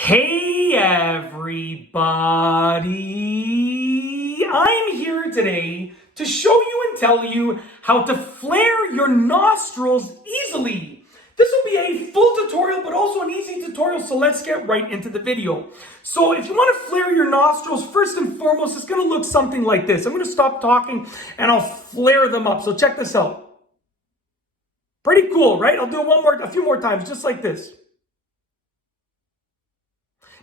Hey everybody! I'm here today to show you and tell you how to flare your nostrils easily. This will be a full tutorial but also an easy tutorial, so let's get right into the video. So if you want to flare your nostrils, first and foremost, it's going to look something like this. I'm going to stop talking and I'll flare them up. So check this out. Pretty cool, right? I'll do it a few more times, just like this.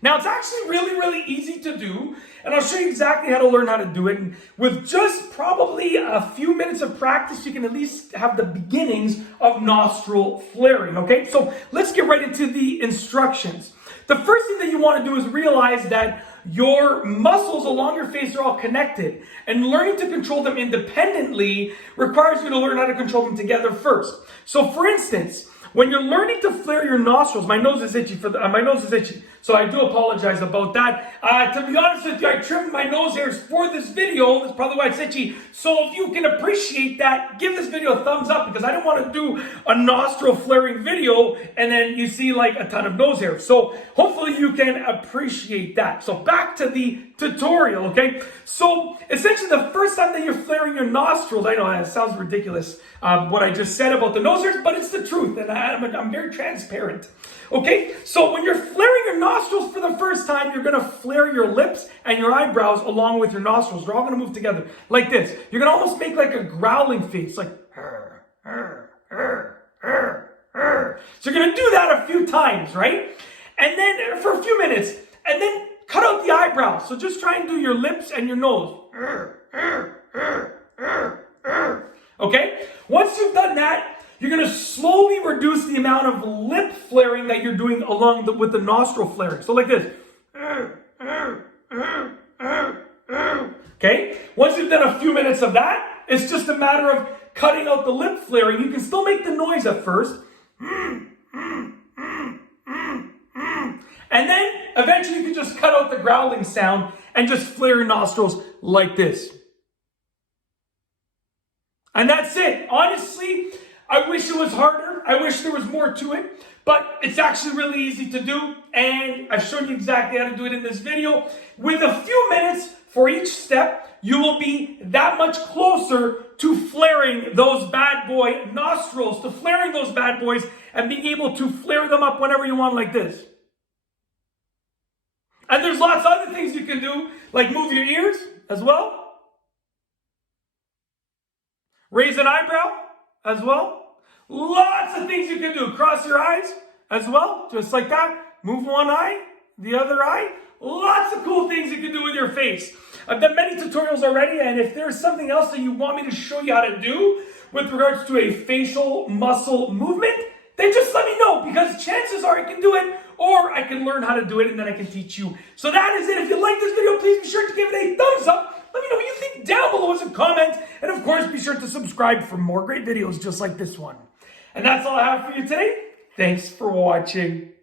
Now, it's actually really easy to do, and I'll show you exactly how to learn how to do it. And with just probably a few minutes of practice, you can at least have the beginnings of nostril flaring, okay? So let's get right into the instructions. The first thing that you want to do is realize that your muscles along your face are all connected, and learning to control them independently requires you to learn how to control them together first. So for instance, when you're learning to flare your nostrils, my nose is itchy, so I do apologize about that. To be honest with you, I trimmed my nose hairs for this video. That's probably why it's itchy. So if you can appreciate that, give this video a thumbs up, because I don't want to do a nostril flaring video and then you see like a ton of nose hairs. So hopefully you can appreciate that. So back to the tutorial, okay? So essentially the first time that you're flaring your nostrils, I know it sounds ridiculous what I just said about the nose hairs, but it's the truth, and I'm very transparent. Okay, so when you're flaring your nostrils for the first time, you're going to flare your lips and your eyebrows along with your nostrils. They're all going to move together like this. You're going to almost make like a growling face, like So you're going to do that a few times, right? And then for a few minutes, and then cut out the eyebrows. So just try and do your lips and your nose. Okay? Once you've done that, you're going to slowly reduce the amount of lip flaring that you're doing with the nostril flaring. So like this. Okay? Once you've done a few minutes of that, it's just a matter of cutting out the lip flaring. You can still make the noise at first. And then eventually you can just cut out the growling sound and just flare your nostrils like this. And that's it. Honestly, I wish it was harder. I wish there was more to it, but it's actually really easy to do, and I've shown you exactly how to do it in this video. With a few minutes for each step, you will be that much closer to flaring those bad boy nostrils, to flaring those bad boys, and being able to flare them up whenever you want like this. And there's lots of other things you can do, like move your ears as well. Raise an eyebrow as well. Lots of things you can do. Cross your eyes as well, just like that. Move one eye, the other eye. Lots of cool things you can do with your face. I've done many tutorials already, and if there's something else that you want me to show you how to do with regards to a facial muscle movement, then just let me know, because chances are I can do it, or I can learn how to do it and then I can teach you. So that is it. If you like this video, please be sure to give it a thumbs up. Let me know what you think down below as a comment. And of course, be sure to subscribe for more great videos just like this one. And that's all I have for you today. Thanks for watching.